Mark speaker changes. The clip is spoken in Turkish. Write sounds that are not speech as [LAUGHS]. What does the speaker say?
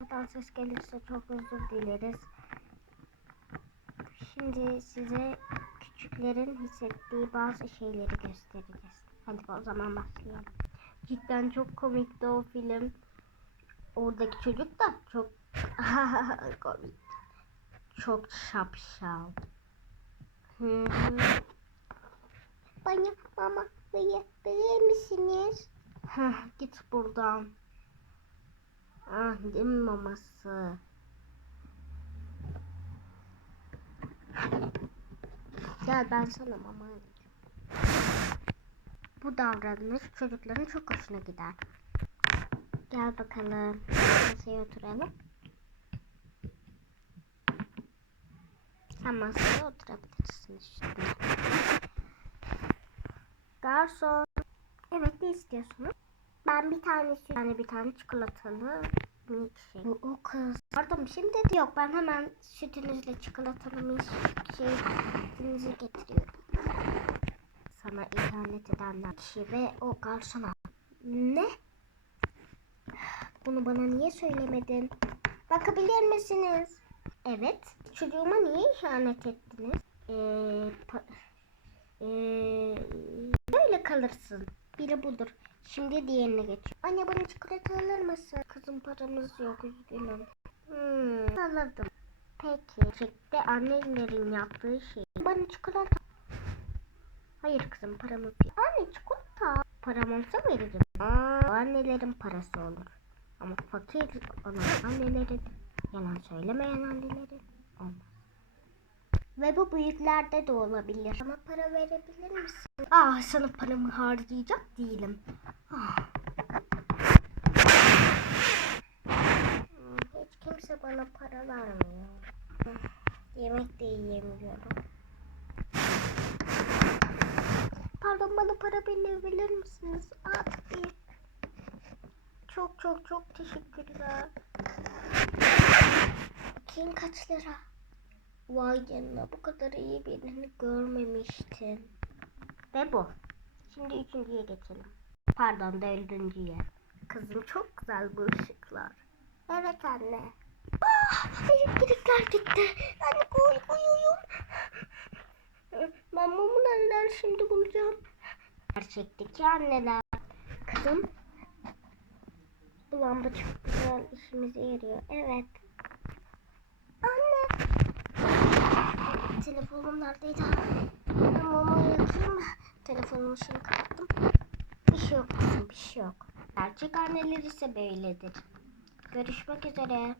Speaker 1: Buradan ses gelirse çok özür dileriz. Şimdi size küçüklerin hissettiği bazı şeyleri göstereceğiz. Hadi o zaman başlayalım. Cidden çok komikti o film. Oradaki çocuk da çok [LAUGHS] komik. Çok şapşal. Hı hı. Bana mama verir, verir misiniz? Heh, git buradan. Mi maması? Gel ben sana mama. Bu davranış çocukların çok hoşuna gider. Gel bakalım. Masaya oturalım. Sen masaya oturabilirsin üstüne. Garson. Evet ne istiyorsunuz? Ben bir tane süt. Yani bir tane çikolatalı milkshake. Bu o kız. Pardon şimdi de yok. Ben hemen sütünüzle çikolatalı milkshake'inizi getiriyorum. Sana ihanet edenler kişi ve o garsona. Ne? Bunu bana niye söylemedin? Bakabilir misiniz? Evet. Çocuğuma niye ihanet ettiniz? Ee, ee, böyle kalırsın. Biri budur. Şimdi diğerine geç. Anne bana çikolata alır mısın? Kızım paramız yok üzgünüm. Hmm, anladım. Peki. Çekte annelerin yaptığı şey. Bana çikolata. Hayır kızım paramız yok. Anne çikolata. Param olsa veririm. Aa, annelerin parası olur. Ama fakir olan annelerin, yalan söylemeyen annelerin. Ve bu büyüklerde de olabilir. Ama para verebilir misin? Ah sana paramı harcayacak değilim. Ah. Hmm, Hiç kimse bana para vermiyor. Yemek de yiyemiyorum. Pardon bana para verebilir misiniz? Ah tabii. Çok çok çok teşekkürler. Bakayım kaç lira? Vay canına bu kadar iyi birini görmemiştim. Ve bu. Şimdi üçüncüye geçelim. Pardon dördüncüye. Kızım çok güzel bu ışıklar. Evet anne. Ah, elektrikler gitti. Anne koy uyuyum. Ben mumu nereden şimdi bulacağım? Gerçekteki anneler. Kızım. Bu lamba çok güzel işimize yarıyor. Evet. Anne. Telefonum neredeydi? Ben mamayı yakayım. Telefonumu şimdi kapattım. Bir şey yok kızım bir şey yok. Gerçek anneler ise böyledir. Görüşmek üzere.